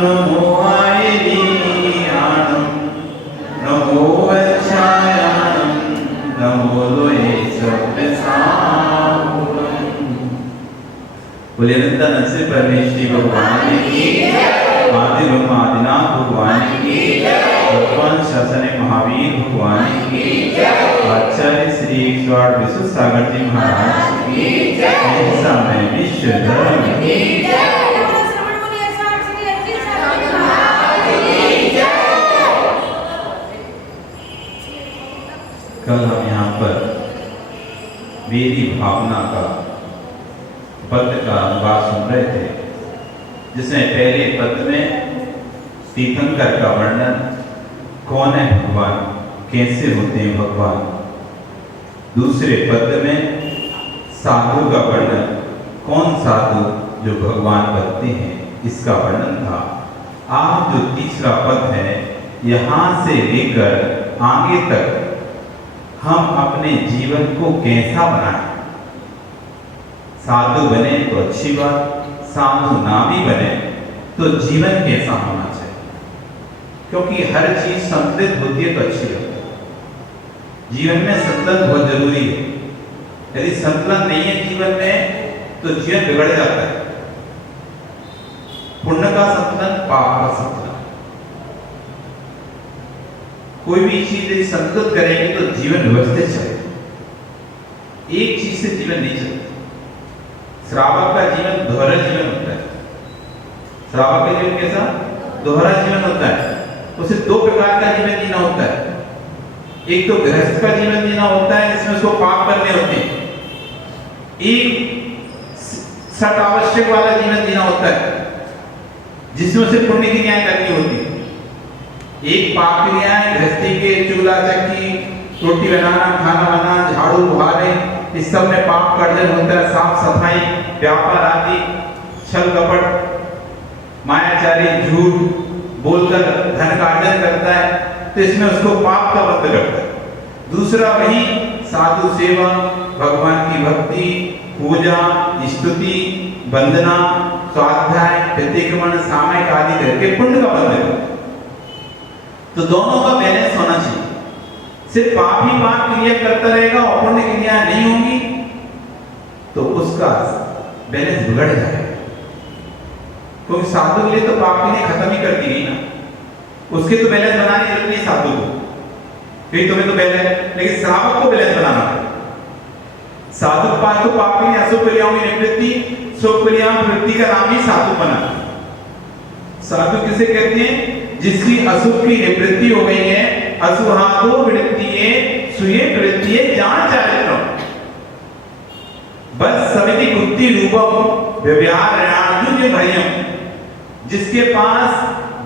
नमो आयनीयाणं नमो वक्षायाणं नमो लोये सप्तसाहुरं। बोले अनंत नंद परमेश्वरी भगवान की आदि ब्रह्मा आदिनाथ भगवान की भगवान शासन महावीर भगवान की आचार्य श्री 108 विशुद्ध सागर जी महाराज की ऐसा मैं विश्व धर्म की कल हम यहाँ पर वेदी भावना का पद का अनुवाद सुन रहे थे, जिसमें पहले पद में तीर्थंकर का वर्णन, कौन है भगवान, कैसे होते हैं भगवान। दूसरे पद में साधु का वर्णन, कौन साधु जो भगवान बनते हैं, इसका वर्णन था। आज जो तीसरा पद है, यहाँ से लेकर आगे तक हम अपने जीवन को कैसा बनाएं। साधु बने तो अच्छी बात, साधु ना भी बने तो जीवन कैसा होना चाहिए, क्योंकि हर चीज संतुलित होती है तो अच्छी लगती है। जीवन में संतुलन बहुत जरूरी है। यदि संतुलन नहीं है जीवन में तो जीवन बिगड़ जाता है। पुण्य का संतुलन, पाप का संतुलन। कोई भी चीज यदि संतुलित करेंगे तो जीवन व्यवस्थित चलेगा। एक चीज से जीवन नहीं चलता। श्रावक का जीवन दोहरा जीवन होता है। श्रावक का जीवन कैसा? दोहरा जीवन होता है। उसे दो प्रकार का जीवन जीना होता है। एक तो गृहस्थ का जीवन जीना होता है, जिसमें उसको पाप करने होते हैं। एक सत आवश्यक वाला जीवन जीना होता है, जिसमें उसे पुण्य क्रियाएं करनी होती है। एक पाप क्रियाएं गृहस्थी के चूल्हा चक्की, रोटी बनाना, खाना बनाना, झाड़ू बुहारे, इस सब में पाप का अर्जन होता है। साफ सफाई, व्यापार आदि, छल कपट, मायाचारी, झूठ बोलकर धन का अर्जन करता है, तो इसमें उसको पाप का बंध करता है। दूसरा वही साधु सेवा, भगवान की भक्ति, पूजा, स्तुति, वंदना, स्वाध्याय, प्रतिक्रमण, सामयिक आदि करके पुण्य का बंध करता है। तो दोनों का बैलेंस होना चाहिए। सिर्फ पाप ही पाप क्रिया करता रहेगा और पुण्य क्रिया नहीं होंगी तो उसका बैलेंस बिगड़ जाएगा। क्योंकि साधु के लिए तो पाप क्रिया खत्म ही कर दी गई ना, उसके तो बैलेंस बनाने की जरूरत नहीं साधु को, फिर तुम्हें तो बैलेंस, लेकिन श्रावक को बैलेंस बनाना है। साधु के पास तो पाप क्रिया, अशुभ क्रियाओं की निवृत्ति, शुभ क्रियाओं की वृत्ति का नाम ही साधु बना। साधु किसे कहते हैं? जिसकी अशुभ की निवृत्ति हो गई है। असुहादो वृत्तिये सुये वृत्तिये जान चारित्रम बस समिति कुत्ती रूपम व्यवहार ऋणार्जुन भयम। जिसके पास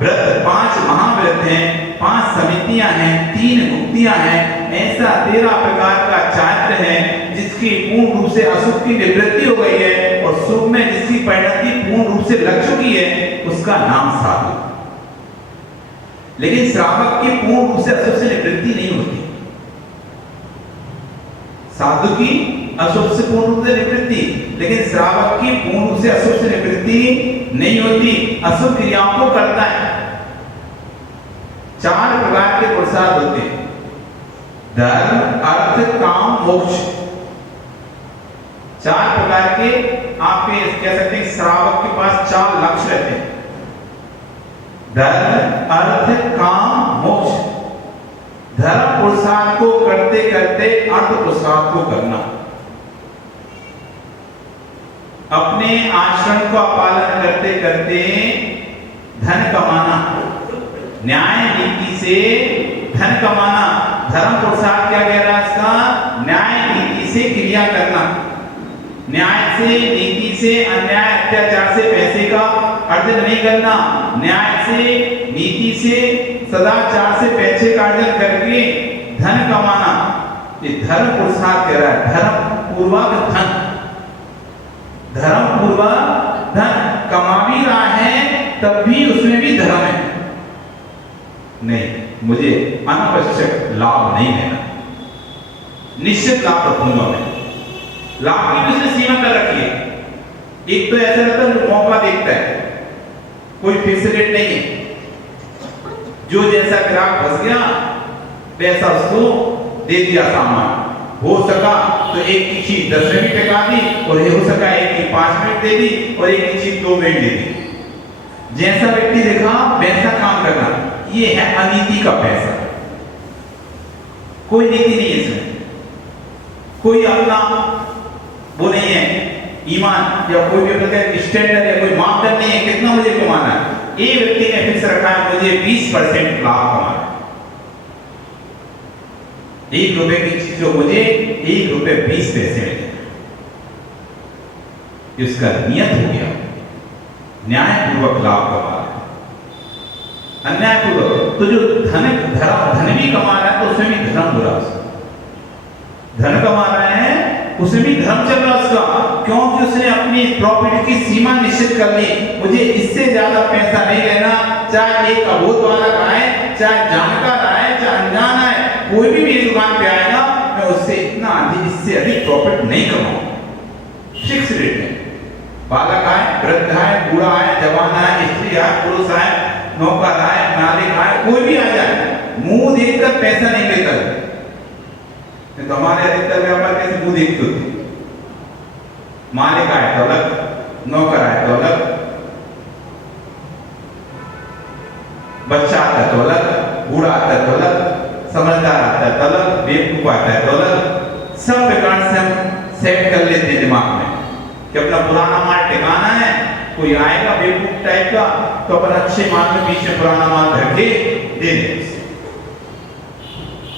व्रत 5 महाव्रत हैं, 5 समितियां हैं, 3 मुक्तियां हैं, ऐसा 13 प्रकार का चारित्र है, जिसकी पूर्ण रूप से अशुभ की निवृत्ति हो गई है और शुभ में जिसकी परिणति पूर्ण रूप से लग चुकी है, उसका नाम साधु। लेकिन श्रावक की पूर्ण रूप से अशुभ से निवृत्ति नहीं होती। साधु की अशुभ से पूर्ण रूप से निवृत्ति, लेकिन श्रावक की पूर्ण रूप से अशुभ से निवृत्ति नहीं होती, अशुभ क्रियाओं को करता है। 4 प्रकार के पुरुषार्थ होते हैं: धर्म, अर्थ, काम, मोक्ष। 4 प्रकार के आप कह सकते हैं श्रावक के पास 4 लक्ष्य रहते हैं: धर्म, अर्थ, काम, मोक्ष। धर्म पुरुषार्थ को करते करते अर्थ पुरुषार्थ को करना, अपने आश्रम का पालन करते करते धन कमाना, न्याय नीति से धन कमाना। धर्म पुरुषार्थ क्या कह रहा है इसका? न्याय नीति से क्रिया करना, न्याय से, नीति से, अन्याय अत्याचार से पैसे का अर्जन नहीं करना, न्याय से, नीति से, सदाचार से पैसे का अर्जन करके धन कमाना। ये धर्म पुरुषार्थ कह रहा है। धर्म पूर्वक धन, धर्म पूर्वक धन कमा भी रहा है तब भी उसमें भी धर्म है। नहीं, मुझे अनावश्यक लाभ नहीं लेना, निश्चित लाभ रखूंगा मैं। लाभ की भी उसने सीमा कर रखी है। एक तो ऐसा रहता है जो मौका देखता है, कोई फिक्स रेट नहीं है। जो जैसा ग्राहक फंस गया वैसा उसको दे दिया सामान। हो सका तो एक की चीज 10 मिनट टिका दी, और ये हो सका एक की 5 मिनट दे दी, और एक की चीज 2 मिनट दे दी। जैसा व्यक्ति देखा वैसा काम करना, ये है अनीति का पैसा। कोई नीति नहीं है इसमें, कोई अपना वो नहीं है ईमान, या कोई भी अपना स्टैंडर्ड या कोई मापदंड नहीं है कितना मुझे कमाना है। एक व्यक्ति ने फिक्स रखा है मुझे 20% लाभ कमाना है। 1 रुपए की चीज जो मुझे 1 रुपए 20 पैसे मिले, इसका नियत हो गया न्यायपूर्वक लाभ कमा रहा है। अन्यायपूर्वक तो जो धन भी कमा रहा है तो उसमें भी धर्म हो रहा है। धन कमा रहे हैं उसमें भी धर्म चल रहा है उसका, क्योंकि उसने अपनी प्रॉफिट की सीमा निश्चित कर ली। मुझे इससे ज्यादा पैसा नहीं लेना, चाहे एक अबोध वाला आए, चाहे जानकार आए, चाहे अनजान आए, कोई भी मेरी दुकान पे आएगा मैं उससे इतना अधिक, इससे अधिक प्रॉफिट नहीं कमाऊंगा। फिक्स रेट है। बालक आए, वृद्ध आए, बूढ़ा आए, जवान आए, स्त्री आए, पुरुष आए, नौकर आए, मालिक आए, कोई भी आ जाए, मुंह देखकर पैसा नहीं लेता। तो हमारे अधिकतर व्यापार कैसे मुंह देखते होते, मालिक आए तो अलग, नौकर आए तो अलग, बच्चा आता है तो अलग, बूढ़ा आता है तो अलग, समझदार आता है तो अलग, बेवकूफ आता है तो अलग। सब प्रकार से हम सेट कर लेते हैं दिमाग में कि अपना पुराना माल टिकाना है। कोई आएगा बेवकूफ टाइप का तो अपन अच्छे माल में बीच में पुराना माल धर के दे दें।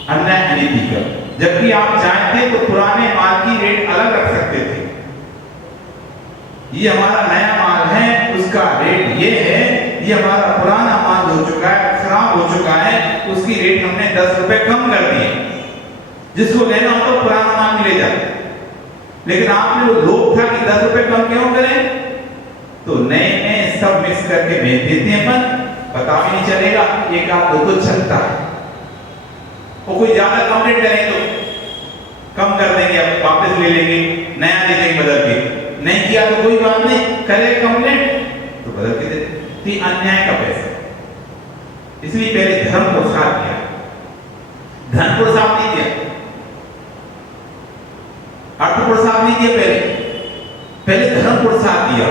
अन्याय अनीति का, जबकि आप चाहते तो पुराने माल की रेट अलग रख सकते थे। ये हमारा नया माल है, उसका रेट ये है, ये हमारा पुराना माल हो चुका है, खराब हो चुका है, उसकी रेट हमने 10 रुपए कम कर दिए। जिसको लेना हो तो पुराना माल मिले जाए, लेकिन आपने वो लोभ था कि 10 रुपए कम क्यों करें, तो नए में सब मिक्स करके भेज देते हैं अपन, पता भी नहीं चलेगा, एक आध दो तो चलता है। वो कोई ज्यादा कंप्लेंट करें तो कम कर देंगे, अब वापस ले लेंगे, नया दे देंगे बदल के। नहीं किया तो कोई बात नहीं, करे कंप्लेंट तो बदल के दे दें। अन्याय का पैसा, इसलिए पहले धर्म को साथ किया, धन को साथ नहीं किया, अर्थ को साथ नहीं किया, पहले धर्म को साथ दिया।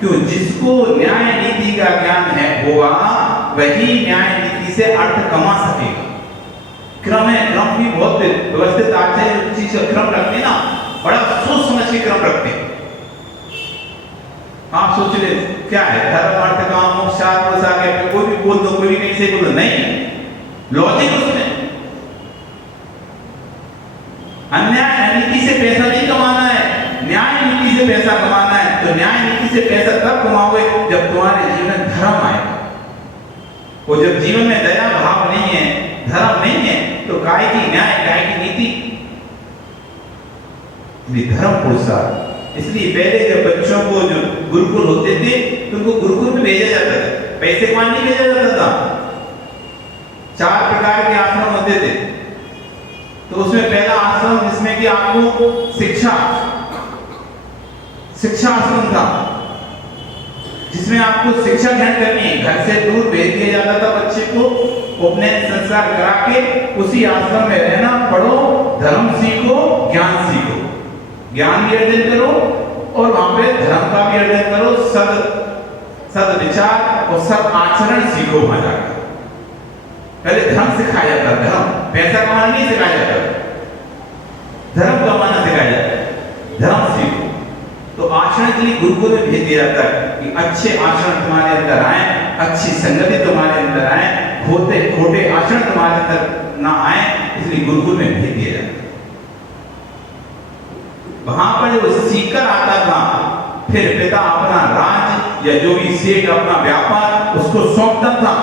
क्यों? जिसको न्याय नीति का ज्ञान है होगा वही न्याय नीति से अर्थ कमा सकेगा। क्रम है, क्रम भी बहुत व्यवस्थित आचार्य चीज का क्रम रखते हैं ना, बड़ा सोच समझ के क्रम रखते हैं। आप सोच ले क्या है, धर्म अर्थ काम मोक्ष शास्त्र आगे कोई भी बोल दो, कोई भी कहीं से बोल दो, नहीं लॉजिक उसमें। अन्याय नीति से पैसा नहीं कमाना है, न्याय नीति से पैसा कमाना है। तो न्याय नीति से पैसा तब कमाओगे जब तुम्हारे जीवन में धर्म आएगा। और जब जीवन में दया भाव नहीं है, धर्म नहीं है, तो काय की न्याय, काय की नीति। धर्म पुरुषार्थ। इसलिए पहले जब बच्चों को जो गुरुकुल होते थे तो उनको गुरुकुल में भेजा जाता था, पैसे कमाने नहीं भेजा जाता था। 4 प्रकार के आश्रम होते थे, तो उसमें पहला आश्रम जिसमें कि आपको शिक्षा आश्रम था, जिसमें आपको शिक्षा ग्रहण करनी है। घर से दूर भेज दिया जाता था बच्चे को, उपनयन संस्कार करा के उसी आश्रम में रहना, पढ़ो, धर्म सीखो, ज्ञान सीखो, ज्ञान भी अर्जन करो और वहां पे धर्म का भी अर्जन करो, सद विचार और सद आचरण सीखो वहां जाकर। पहले धर्म सिखाया जाता, धर्म, पैसा कमाना नहीं सिखाया जाता, धर्म कमाना सिखाया जाता, धर्म सीखो। तो आचरण के लिए गुरुकुल में भेज दिया जाता है कि अच्छे आचरण तुम्हारे अंदर आए, अच्छी संगति तुम्हारे अंदर आए, खोटे आचरण तुम्हारे अंदर ना आए, इसलिए गुरुकुल में भेज दिया जाता है। वहां पर जो सीखकर आता था, फिर पिता अपना राज्य या जो भी सेठ अपना व्यापार उसको सौंपता था।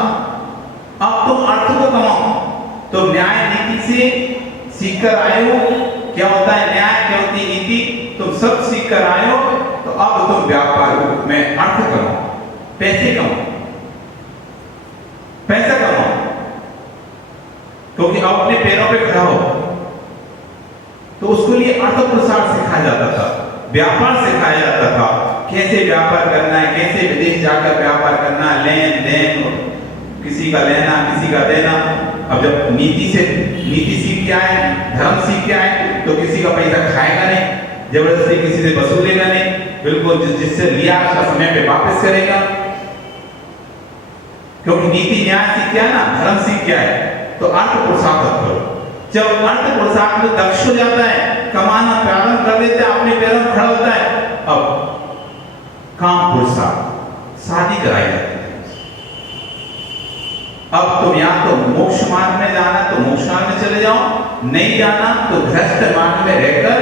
अब तुम अर्थ को कमाओ, तो न्याय नीति से सीखकर आए हो, क्या होता है न्याय, क्या होती है नीति, तुम सब सीखकर आए हो, तो अब तुम व्यापार में अर्थ कमाओ, पैसे कमाओ, पैसा कमाओ, क्योंकि अब अपने पैरों पे खड़ा हो। तो उसके लिए अर्थ प्रसार सिखाया जाता था, व्यापार सिखाया जाता था, कैसे व्यापार करना है, कैसे विदेश जाकर व्यापार करना, लेन देन, किसी का लेना किसी का देना। अब जब नीति सीख के आए, धर्म सीख के आए, तो किसी का पैसा खाएगा नहीं, जबरदस्ती किसी से वसूलेगा नहीं, बिल्कुल जिससे लिया उसका समय पे वापस करेगा, क्योंकि नीति न्याय सीख के आए ना, धर्म सीख के आए। तो अर्थ पुरुषार्थ करो। जब अर्थ पुरुषार्थ में दक्ष हो जाता है, कमाना प्रारंभ कर देता है, अपने पैरों में खड़ा होता है, अब काम पुरुषार्थ, शादी कराई जाती है। अब तुम या तो मोक्ष मार्ग में जाना तो मोक्ष मार्ग में चले जाओ, नहीं जाना तो गृहस्थ मार्ग में रहकर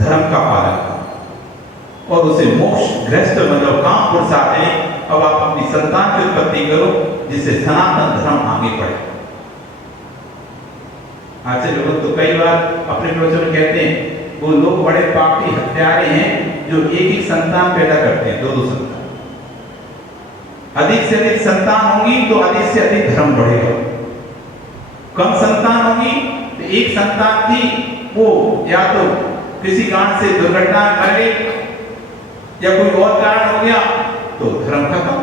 धर्म का पालन करो और उसे मोक्ष गृहस्थ मतलब काम पुरुषार्थ है। अब आप अपनी संतान की उत्पत्ति करो जिससे सनातन धर्म आगे बढ़े। आज से लोग तो कई बार अपने प्रवचन में कहते हैं वो लोग बड़े पापी हत्यारे हैं जो एक संतान पैदा करते हैं, दो संतान। अधिक से अधिक संतान होगी तो अधिक से अधिक धर्म बढ़ेगा। कम संतान होगी तो एक संतान थी, वो या तो किसी कारण से दुर्घटना में मर गई या कोई और कारण हो गया तो धर्म खत्म।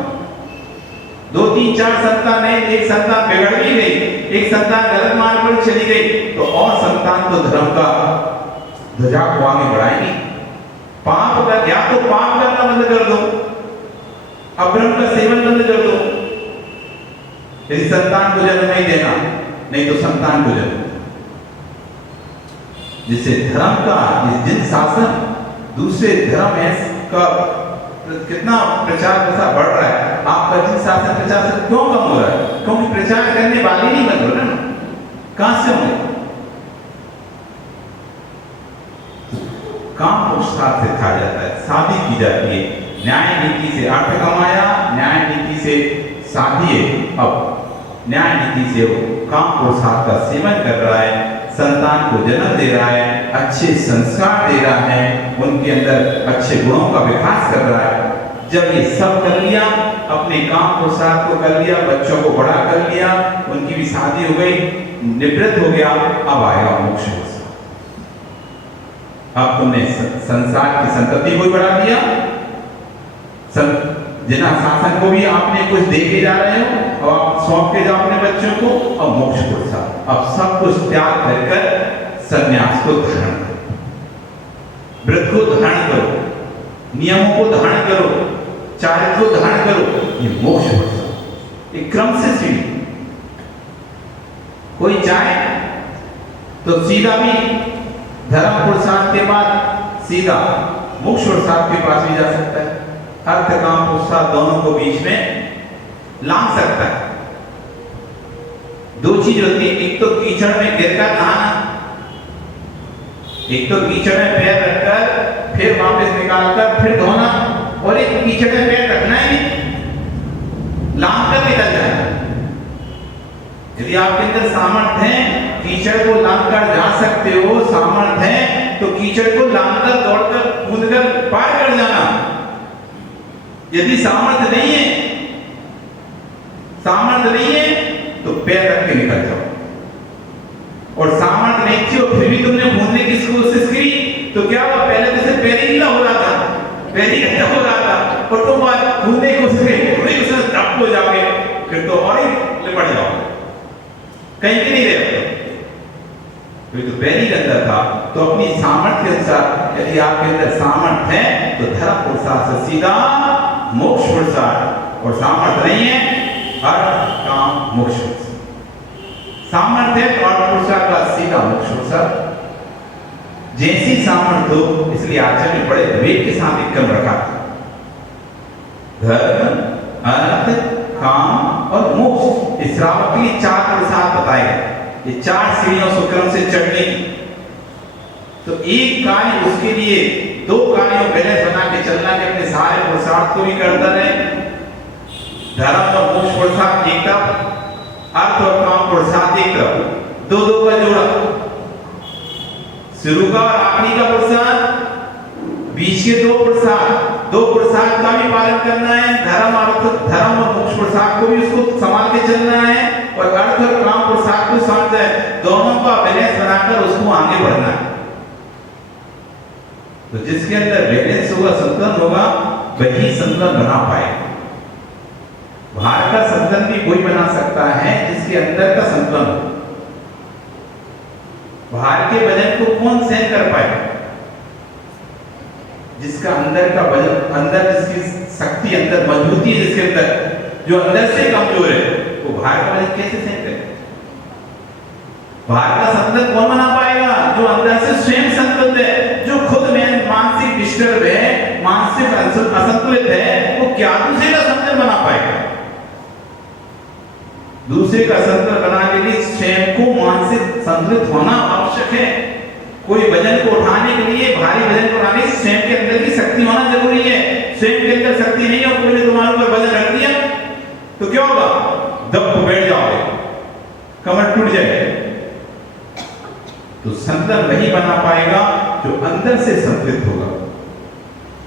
2, 3, 4 संतान नहीं, एक संतान बिगड़ भी गई, एक संतान गलत मार्ग पर चली गई, तो और संतान तो धर्म का ध्वजा को आगे बढ़ाएगी। पाप का या तो पाप करना बंद कर दो, अब्रह्म का सेवन बंद कर दो, यदि संतान को जन्म नहीं देना, नहीं तो संतान को जन्म, जिससे धर्म का जिन शासन दूसरे धर्म है का कितना प्रचार प्रसार बढ़ रहा है, आपका जिन शासन प्रचार से क्यों कम हो रहा है? क्योंकि प्रचार करने वाले नहीं बन रहे ना, कहां से होंगे? काम पुरुषार्थ से कहा जाता है, शादी की जाती है, न्याय नीति से अर्थ कमाया, न्याय नीति से शादी है, अब न्याय नीति से काम पुरुषार्थ का सेवन कर रहा है, संतान को जन्म दे रहा है, अच्छे संस्कार दे रहा है, उनके अंदर अच्छे गुणों का विकास कर रहा है। जब ये सब कर लिया, अपने काम पुरुषार्थ को कर लिया, बच्चों को बड़ा कर लिया, उनकी भी शादी हो गई, निवृत्त हो गया, अब आएगा मोक्ष। अब तुमने संसार की संतति को बढ़ा दिया, जिना शासन को भी आपने कुछ दे के जा रहे हो और आप सौंप के जाओ अपने बच्चों को, अब मोक्ष पुरुषार्थ। अब सब कुछ त्याग कर संन्यास को धारण करो, व्रत को धारण करो, नियमों को धारण करो, चारित्र को धारण करो, ये मोक्ष पुरुषार्थ। एक क्रम से सीढ़ी, कोई चाहे तो सीधा भी धर्म पुरुषार्थ के बाद सीधा मोक्ष पुरुषार्थ के पास भी जा सकता है। अर्थ काम पुरुषार्थ दोनों को बीच में लांग सकता है। दो चीज होती है, एक तो कीचड़ में गिरकर नहाना, एक तो कीचड़ में पैर रखकर फिर वापस निकालकर फिर धोना, और एक कीचड़ में पैर रखना ही लांग कर निकल जाना। यदि आपके अंदर सामर्थ्य है, कीचड़ को लांग कर जा सकते हो, सामर्थ्य है तो कीचड़ को लांग कर दौड़कर कूदकर पार कर जाना। यदि सामर्थ्य नहीं है, सामर्थ्य नहीं है तो पैर रख के निकल जाओ, और सामर्थ्य नहीं थी और फिर भी तुमने कूदने की कोशिश की तो क्या हुआ? पहले तो सिर्फ पैर ही गीला हो रहा था, पैर ही गंदा हो रहा था, और तुम बाद कूदने की कोशिश करी, उसमें धप हो जाओगे, फिर तो और ही लिपट जाओगे, कहीं भी नहीं रहे। तो पैर ही गंदा था। तो अपनी सामर्थ्य के अनुसार यदि आपके अंदर सामर्थ्य है तो धर्म पुरुषार्थ से सीधा मोक्ष पुरुषार्थ, और सामर्थ्य नहीं है अर्थ काम मोक्ष। सामर्थ्य है तो अर्थ पुरुषार्थ का सीधा मोक्ष पुरुषार्थ। जैसी सामर्थ्य हो, इसलिए आचार्य ने बड़े विवेक के साथ एक क्रम रखा था, धर्म अर्थ काम और मोक्ष। इस श्रावक के लिए 4 पुरुषार्थ बताए गए, ये 4 सीढ़ियों से क्रम से चढ़ने की। तो एक कार्य उसके लिए 2 कार्यों बैलेंस बना के चलना कि अपने सारे पुरुषार्थ को भी करता रहे, धर्म और मोक्ष पुरुषार्थ एक तरफ, अर्थ और काम पुरुषार्थ एक तरफ, 2-2 का जोड़ा, शुरू का और आखिरी का पुरुषार्थ, बीच के 2 पुरुषार्थ, 2 पुरुषार्थ का भी पालन करना है, धर्म और मोक्ष पुरुषार्थ को भी उसको संभाल के चलना है, और अर्थ और काम पुरुषार्थ को समझ है, दोनों का बैलेंस बनाकर उसको आगे बढ़ना है। तो जिसके अंदर बैलेंस होगा, संतुलन होगा, वही संतुलन बना पाएगा। बाहर का संतुलन भी वही बना सकता है जिसके अंदर का संतुलन हो। बाहर के वजन को कौन सहन कर पाएगा? जिसका अंदर का वजन, अंदर जिसकी शक्ति, अंदर मजबूती है, जिसके अंदर जो अंदर से कमजोर है, वो बाहर का वजन कैसे सहन करे? बाहर का संतुलन कौन बना पाएगा? जो अंदर से स्वयं संतुलित है, जो खुद में मानसिक डिस्टर्ब है, मानसिक असंतुलित है, वो क्या दूसरे का संतुलन बना पाएगा? दूसरे का संतुलन बनाने के लिए स्वयं को मानसिक संतुलित होना आवश्यक है। कोई वजन को उठाने के लिए, भारी वजन को उठाने के लिए स्वयं के अंदर की शक्ति होना जरूरी है। स्वयं के अंदर शक्ति नहीं हो, कोई ने तुम्हारे ऊपर वजन रख दिया तो क्या होगा? दब बैठ जाओगे, कमर टूट जाएगी। तो संतुलन वही बना पाएगा जो अंदर से संतुलित होगा।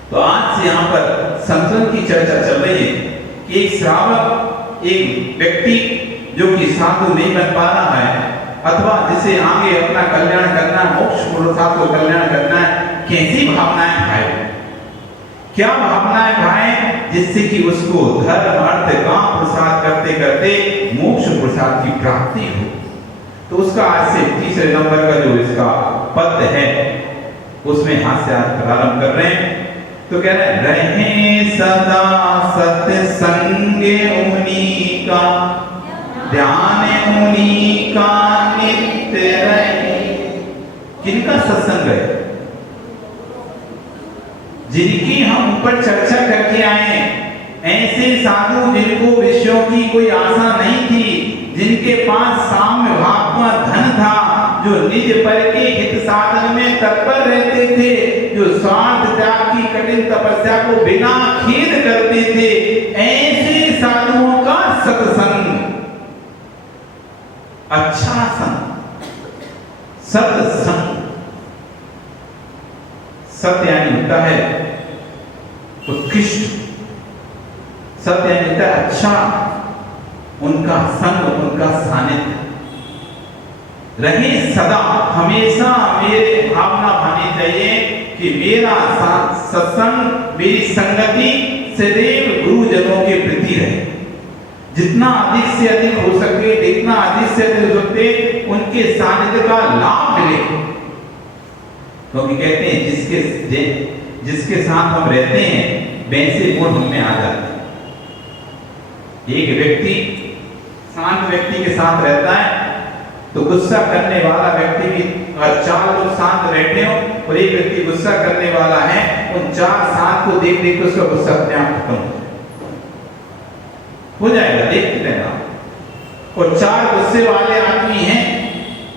तो आज से यहाँ पर संतुलन की चर्चा चल रही है कि एक श्रावक, एक व्यक्ति जो कि साधु नहीं बन पा रहा है, अथवा जिसे आगे अपना कल्याण करना है, मोक्ष पुरुषार्थ को कल्याण करना है, कैसी भावनाएं भाई, क्या भावनाएं भाई जिससे कि उसको धर्म अर्थ काम पुरुषार्थ करते करते मोक्ष पुरुषार्थ की प्राप्ति हो। तो उसका आज से 30 नवंबर का जो इसका पद है उसमें हाथ से आज प्रारंभ कर रहे हैं। तो कह रहे हैं, रहे सदा सत्संगे उन्हीं का, ध्यान उन्हीं का नित्य रहे। किनका सत्संग है? जिनकी हम ऊपर चर्चा करके आए, ऐसे साधु जिनको विषयों की कोई आशा नहीं थी, जिनके पास साम्य भाव का धन था, जो निज पर के हित साधन में तत्पर रहते थे, जो स्वार्थ त्याग की कठिन तपस्या को बिना खेद करते थे, ऐसे साधुओं का सत्संग, अच्छा संग, सत्संग। सत्य यानी होता है उत्कृष्ट, सत्य यानी होता है अच्छा, उनका संग, उनका सानिध्य रहे सदा, हमेशा मेरे भावना भानी चाहिए कि मेरा सत्संग, मेरी संगति सदैव गुरुजनों के प्रति रहे। जितना अधिक से अधिक हो सके, जितना अधिक से अधिक हो सकते, उनके सानिध्य का लाभ मिले। क्योंकि कहते हैं जिसके साथ हम रहते हैं वैसे गुण हमें आ जाते हैं। एक व्यक्ति शांत व्यक्ति के साथ रहता है तो गुस्सा करने वाला व्यक्ति भी, अगर 4 लोग शांत बैठे हो और एक व्यक्ति गुस्सा करने वाला है, उन 4-7 को देख देख के उसका गुस्सा अपने आप खत्म हो जाएगा, देखते रहना। और 4 गुस्से वाले आदमी हैं,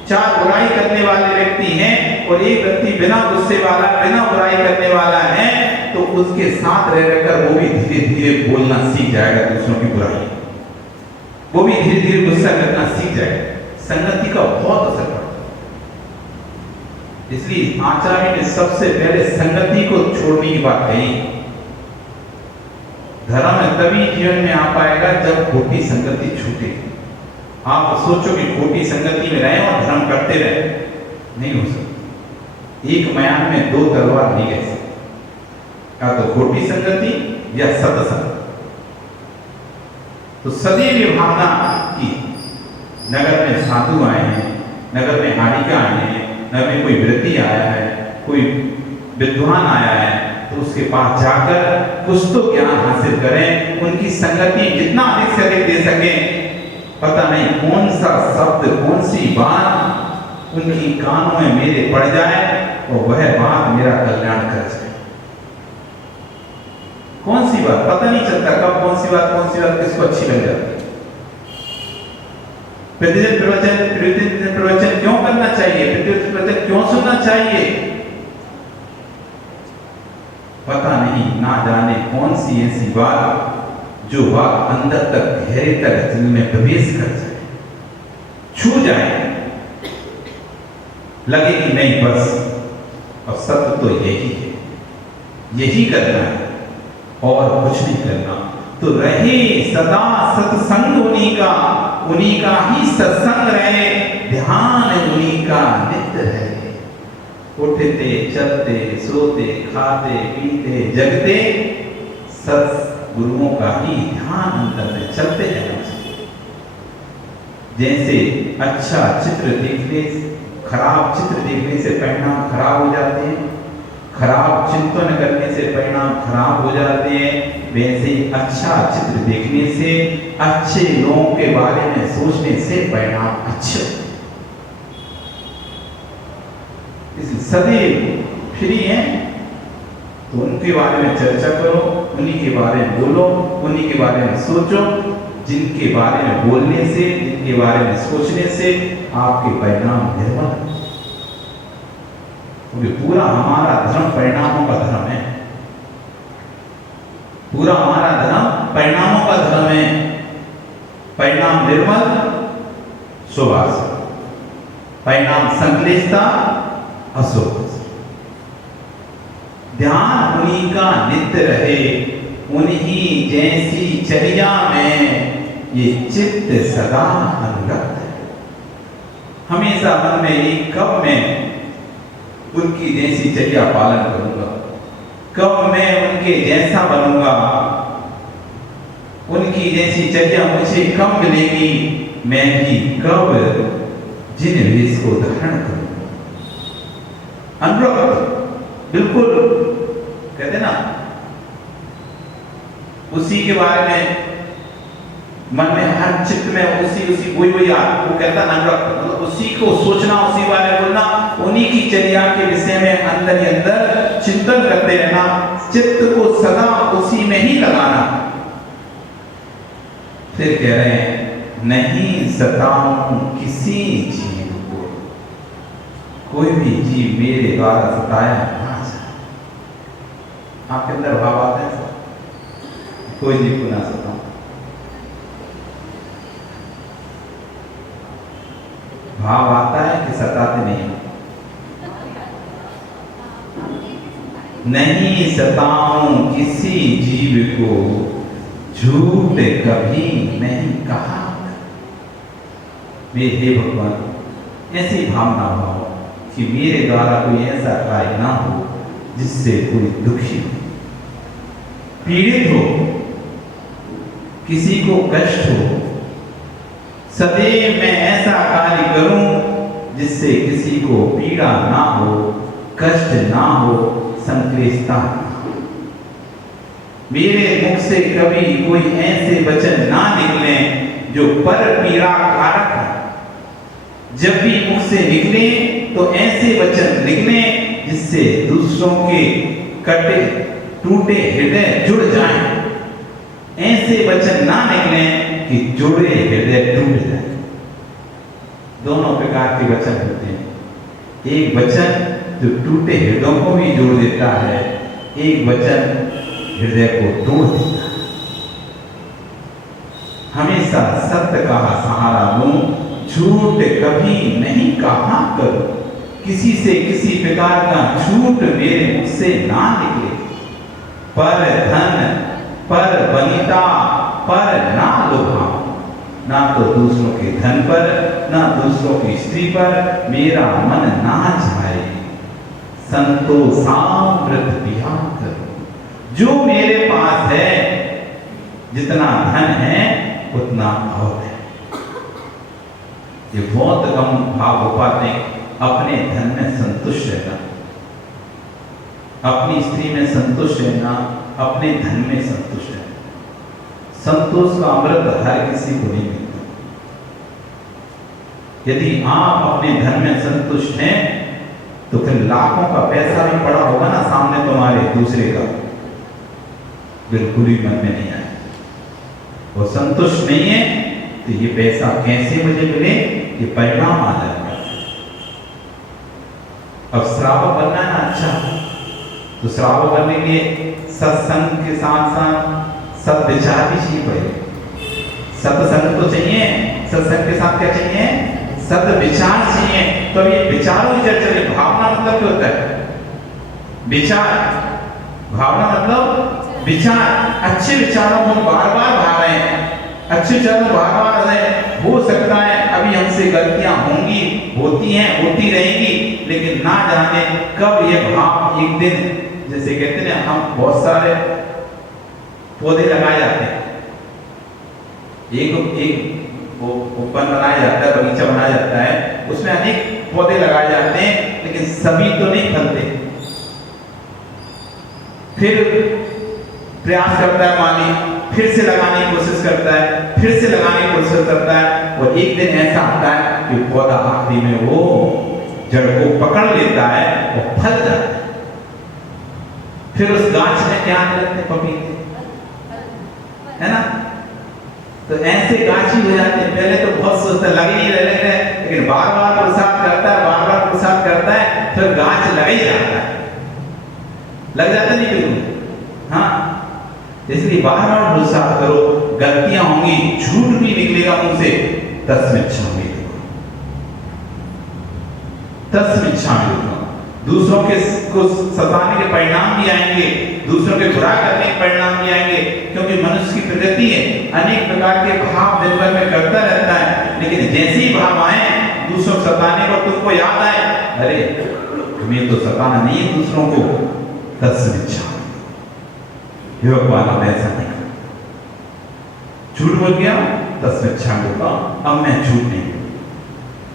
4 बुराई करने वाले व्यक्ति हैं, और एक व्यक्ति बिना गुस्से वाला, बिना बुराई करने वाला है, तो उसके साथ रह रहकर वो भी धीरे धीरे बोलना सीख जाएगा दूसरों की बुराई, वो भी धीरे धीरे गुस्सा करना सीख जाएगा। संगति का बहुत असर पड़ता है। इसलिए आचार्य ने सबसे पहले संगति को छोड़ने की बात कही। धर्म तभी जीवन में आ पाएगा जब खोटी संगति छूटे। आप सोचो कि खोटी संगति में रहे और धर्म करते रहे, नहीं हो सकता। एक म्यान में 2 तलवार नहीं गए, या तो खोटी संगति या सत्संग। तो सदैव ये भावना की नगर में साधु आए हैं, नगर में हारिका आए हैं, नगर में कोई व्यक्ति आया है, कोई विद्वान आया है, तो उसके पास जाकर कुछ तो ज्ञान हासिल करें। उनकी संगति जितना अधिक से अधिक दे सकें। पता नहीं कौन सा शब्द, कौन सी बात उनकी कानों में मेरे पड़ जाए और वह बात मेरा कल्याण कर जाए। कौन सी बात पता नहीं चलता, कब कौन सी बात किसको अच्छी लग जाती है। प्रतिदिन प्रवचन क्यों करना चाहिए, प्रतिदिन प्रवचन क्यों सुनना चाहिए, पता नहीं, ना जाने कौन सी ऐसी बात जो बात अंदर तक, गहरे तक दिल में प्रवेश कर जाए, छू जाए, लगे कि नहीं बस अब सत्य तो यही है, यही करना है और कुछ नहीं करना। तो रहे सदा सत्संग उन्हीं का ही सत्संग रहे, ध्यान उन्हीं का नित्य रहे। उठते चलते सोते खाते पीते जगते सद्गुरुओं का ही ध्यान अंतर में चलते रहना चाहिए। जैसे अच्छा चित्र देखने, खराब चित्र देखने से परिणाम खराब हो जाते हैं, खराब चिंतन करने से परिणाम खराब हो जाते हैं, वैसे ही अच्छा चित्र देखने से, अच्छे लोगों के बारे में सोचने से परिणाम अच्छे। इसलिए सदैव फ्री हैं तो उनके बारे में चर्चा करो, उन्हीं के बारे में बोलो, उन्हीं के बारे में सोचो, जिनके बारे में बोलने से, जिनके बारे में सोचने से आपके परिणाम निर्मल। क्योंकि पूरा हमारा धर्म परिणामों का धर्म है, पूरा हमारा धर्म परिणामों का धर्म है। परिणाम निर्मल सुभाष, परिणाम संक्लेशता अशुभ। ध्यान उन्हीं का नित्य रहे, उन्हीं जैसी चर्या में ये चित्त सदा अनुरक्त है। हमेशा मन में एक कब मैं उनकी जैसी चर्या पालन करूंगा, कब मैं उनके जैसा बनूंगा, उनकी जैसी चर्या मुझे कब मिलेगी, मैं भी कब जिन वेश को धारण करूंगा। अनुरक्त बिल्कुल कहते ना, उसी के बारे में मन में हर चित्त में उसी वही वो कहता अनुरक्त, मतलब उसी को सोचना, उसी बारे में बोलना, उन्हीं की चर्या के विषय में अंदर ही अंदर चिंतन करते रहना, चित्त को सदा उसी में ही लगाना। फिर कह रहे हैं नहीं सताऊं किसी जीव को, कोई भी जीव मेरे द्वारा सताया ना जाए। आपके अंदर भाव आता है कोई जीव को ना सताऊं, भाव आता है कि सताते नहीं? नहीं सताऊं किसी जीव को, झूठ कभी नहीं कहा। मेरे हे भगवान, ऐसी भावना हो कि मेरे द्वारा कोई ऐसा कार्य ना हो जिससे कोई दुखी हो, पीड़ित हो, किसी को कष्ट हो। सदैव मैं ऐसा कार्य करूं जिससे किसी को पीड़ा ना हो, कष्ट ना हो, संक्लेशता ना हो। मेरे मुख से कभी कोई ऐसे वचन ना निकले जो पर पीड़ा कारक है। जब भी मुख से निकले तो ऐसे वचन निकले जिससे दूसरों के कटे टूटे हृदय जुड़ जाएं। ऐसे वचन ना निकले कि जुड़े हृदय टूट जाए। दोनों प्रकार के वचन होते हैं। एक वचन जो टूटे हृदयों को भी जोड़ देता है, एक वचन हृदय को तोड़ देता है। हमेशा सत्य का सहारा लूं, झूठ कभी नहीं कहा करूं। किसी से किसी प्रकार का झूठ मेरे मुख से ना निकले। पर धन, पर वनिता, पर ना लोभाऊं। ना तो दूसरों के धन पर, ना दूसरों की स्त्री पर मेरा मन ना जाए। संतोषामृत पिया करूं। जो मेरे पास है, जितना धन है उतना और है। ये बहुत कम भाव हो पाते हैं। अपने धन में संतुष्ट रहना, अपनी स्त्री में संतुष्ट रहना, अपने धन में संतुष्ट रहना। संतोष का अमृत हर किसी को नहीं मिलता। यदि आप अपने धन में संतुष्ट हैं तो फिर लाखों का पैसा भी पड़ा होगा ना सामने तुम्हारे दूसरे का, बिल्कुल ही मन में नहीं आए। वो संतुष्ट नहीं है तो ये पैसा कैसे मुझे मिले, ये परिणाम आ जाएगा। अब श्रावक बनना है ना अच्छा, तो श्रावक बनने के लिए सत्संग के साथ साथ सद्विचार भी चाहिए। पहले सत्संग तो चाहिए, सत्संग के साथ क्या चाहिए? सद्विचार चाहिए। तो ये विचारों की चर्चा में भावना मतलब क्या होता है? विचार, भावना मतलब विचार। अच्छे विचारों को बार बार भा रहे हैं, अच्छे विचारों बार बार आ रहे हैं। हो सकता है अभी हमसे गलतियां होंगी, होती हैं, होती रहेंगी, लेकिन ना जाने कब ये भाव एक दिन, जैसे कहते हैं हम बहुत सारे पौधे लगाए जाते हैं, एक वो वन बनाया जाता है, बगीचा बनाया जाता है, उसमें अनेक पौधे लगाए जाते हैं, लेकिन सभी तो नहीं फलते। फिर प्रयास करता है माली, फिर से लगाने की कोशिश करता है, फिर से लगाने की कोशिश करता है, और एक दिन ऐसा आता है कि पौधा आखिरी में वो जड़ को पकड़ लेता है और फल जाता है। फिर उस गाछ में क्या लगते, पपीते, है ना? तो ऐसे गाछी हो जाते हैं। पहले तो बहुत सोचता लग ही रहे, लेकिन बार बार प्रसाद करता है, बार बार प्रसाद करता है, फिर गाछ लग ही जाता है, लग जाता नहीं बिल्कुल। हाँ, इसलिए बार बार प्रसाद करो, गलतियां होंगी, झूठ भी निकलेगा मुंह से, तस्मिच्छामि दुक्खम, दूसरों के को सताने के परिणाम भी आएंगे, दूसरों के बुरा करने के परिणाम भी आएंगे, क्योंकि मनुष्य की प्रकृति है, अनेक प्रकार के भाव दिन भर में करता रहता है, लेकिन जैसे ही भाव आए दूसरों को सताने पर तुमको याद आए, अरे तुम्हें तो सताना नहीं है दूसरों को, तस्मिच्छामि, हे भगवान अब ऐसा नहीं कर, झूठ बोल गया तस्मिच्छामि दुक्खम, अब मैं झूठ नहीं।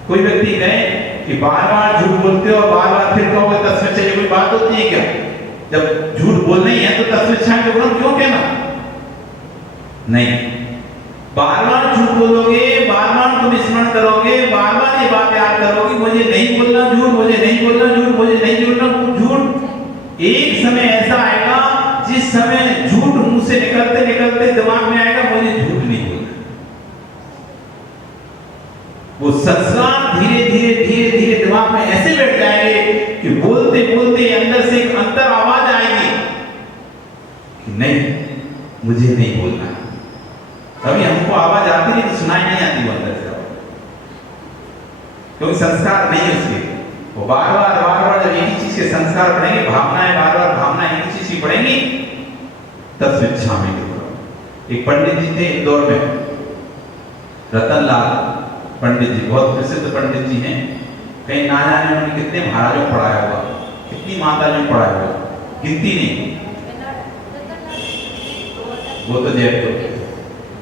कोई व्यक्ति कहे कि बार बार झूठ बोलते हो और बार बार फिर कहोगे तस्मिच्छामि, कोई बात होती है क्या? जब झूठ बोलना ही है तो तस्मिच्छामि दुक्खम क्यों कहना? नहीं, बार बार झूठ बोलोगे, बार बार तुम स्मरण करोगे, बार बार ये बात याद करोगे, मुझे नहीं बोलना झूठ, मुझे नहीं बोलना झूठ, मुझे नहीं बोलना झूठ। एक समय ऐसा आएगा जिस समय झूठ मुंह से निकलते निकलते दिमाग में आएगा मुझे झूठ नहीं बोलना। वो संस्कार धीरे धीरे धीरे धीरे दिमाग में ऐसे बैठ जाएंगे कि बोलते बोलते अंदर से एक अंतर आवाज आएगी कि नहीं, मुझे नहीं बोलना। कभी हमको आवाज आती नहीं, तो सुनाई नहीं आती वो अंदर से, क्योंकि संस्कार नहीं है उसके। वो बार बार जब एक ही चीज के संस्कार पड़ेंगे, भावनाएं बार बार भावनाएं एक ही चीज की पड़ेंगी, तस्मिच्छामि दुक्खम। एक पंडित जी थे इंदौर में, रतनलाल पंडित जी, बहुत प्रसिद्ध पंडित जी हैं। कहीं ना जाने उन्होंने कितने महाराजों को पढ़ाया होगा, कितनी माताओं को पढ़ाया होगा, गिनती नहीं। वो तो जयपुर के,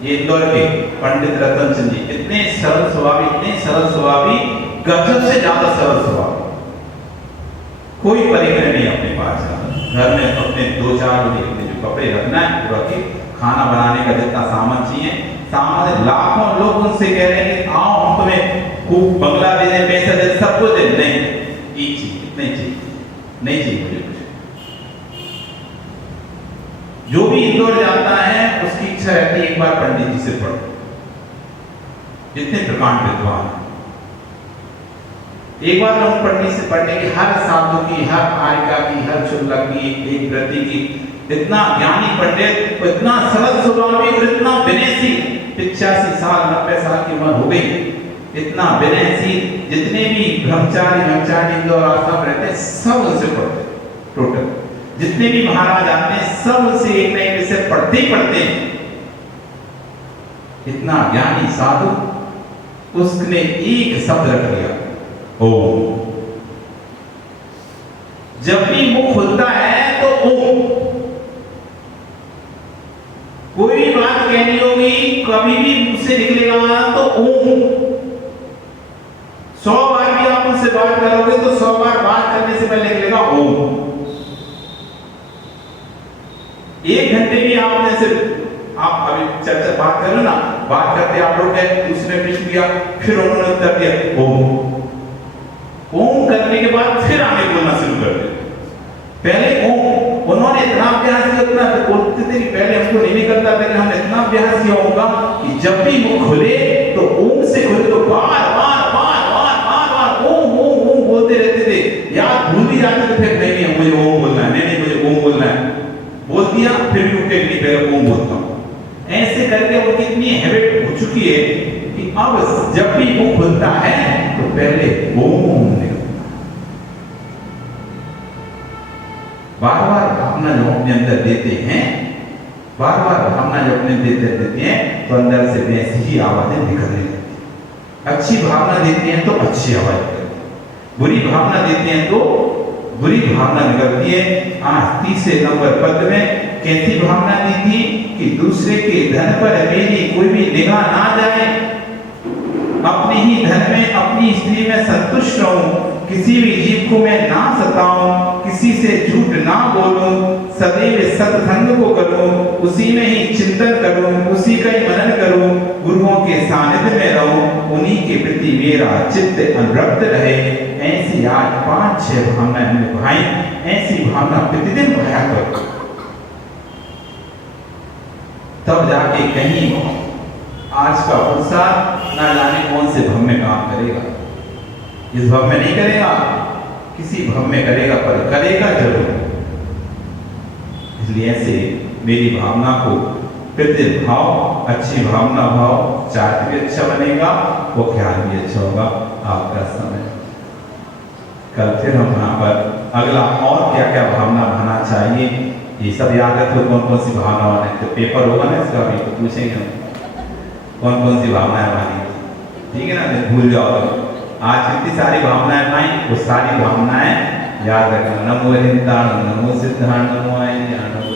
ये इंदौर के पंडित रतन चंद जी, इतने सरल स्वभावी, इतने सरल स्वभावी, गजब से ज्यादा सरल स्वभाव, कोई परिग्रह नहीं अपने पास, घर में अपने 2-4 जो कपड़े रखना है वो रखिए, खाना बनाने का जितना सामान चाहिए सामान, लाखों लोग उनसे कह रहे हैं कि आओ हम तुम्हें खूब बंगला दे दें, पैसा दे, सब कुछ दे, नहीं, एक चीज इतनी चीज नहीं चाहिए मुझे कुछ। जो भी इंदौर जाता है उसकी इच्छा रहती है एक बार पंडित जी से पढ़ो, जितने प्रकांड विद्वान, एक बार हम पंडित से पढ़ने की, हर साधु की, हर आर्यका की, हर शुल्लक की, एक व्रती की, इतना ज्ञानी पंडित, इतना सरल स्वभावी और इतना विनयशील, 85 साल 90 साल की उम्र हो गई, इतना विनयशील, जितने भी ब्रह्मचारी इंदौर आश्रम रहते हैं सब उनसे पढ़ते, टोटल जितने भी महाराज आते हैं सब उनसे एक न एक विषय पढ़ते ही पढ़ते हैं। इतना ज्ञानी साधु, उसने एक शब्द रख लिया, ओम। जब भी मुख खुलता है तो ओम, कोई बात कहनी होगी, कभी भी मुंह से निकलेगा तो ओम। 100 बार भी आप उनसे बात करोगे तो 100 बार बात करने से पहले निकलेगा ओम। 1 घंटे भी आपने से, आप अभी चर्चा बात करो ना, बात करते आप लोग गए, उसने प्रश्न किया, फिर उन्होंने उत्तर दिया ओम। ओम करने के बाद फिर आगे बोलना शुरू कर दिया। पहले ओम उन्होंने इतना अभ्यास किया, उतना बोलते थे कि पहले हमको नहीं निकलता था, लेकिन हमने इतना अभ्यास किया होगा कि जब भी मुख खुले तो ओम से खुले, तो बार बार ओम ओम ओम बोलते रहते थे। याद भूल भी जाते थे, फिर नहीं मुझे ओम बोलना है, नहीं मुझे ओम बोलना है, बोल दिया, फिर भी उनके नहीं पहले ओम बोलता हूँ। ऐसे करके उनकी इतनी हैबिट हो चुकी है कि अब जब भी मुख खुलता है तो पहले ओम निकलता। बार बार भावना जो अपने अंदर देते हैं, बार बार भावना जो अपने देते हैं तो अंदर से वैसी ही आवाजें निकलने लगती हैं। अच्छी भावना देते हैं तो अच्छी आवाज निकलती है, बुरी भावना देते हैं तो बुरी भावना निकलती है। आज 30 नंबर पद में कैसी भावना दी थी कि दूसरे के धन पर मेरी कोई भी निगाह ना जाए, अपने ही धन में अपनी स्त्री में संतुष्ट रहूं, किसी भी जीव को मैं ना सताऊं, किसी से झूठ ना बोलूं, सदैव सत्संग को करूं, उसी में ही चिंतन करूं, उसी का ही मनन करूं, गुरुओं के सानिध्य में रहूं, उन्हीं के प्रति मेरा चित्त अनुरक्त रहे। ऐसी 8, 5, 6 भावनाएं हमने भाई, ऐसी भावना प्रतिदिन भाया करो, तब जाके कहीं आज का पुरुषार्थ ना जाने कौन से भव में काम करेगा। इस भव में नहीं करेगा, किसी भव में करेगा, पर करेगा जरूर। इसलिए ऐसे मेरी भावना को प्रतिदिन भाव, अच्छी भावना भाव, चार्ट भी अच्छा बनेगा, वो ख्याल भी अच्छा होगा। आपका समय कल फिर हम यहाँ पर अगला और क्या क्या भावना भाना चाहिए ये सब याद रखो, कौन कौन सी भावना है। तो पेपर होगा ना इसका भी, तो पूछेंगे हम कौन कौन सी भावनाएं भानी, ठीक है ना, भूल जाओ। आज कितनी सारी भावनाएं भाई, वो सारी भावनाएं याद रखना। नमो हरिंदाण, नमो सिद्धांत, नमो आयन, नमो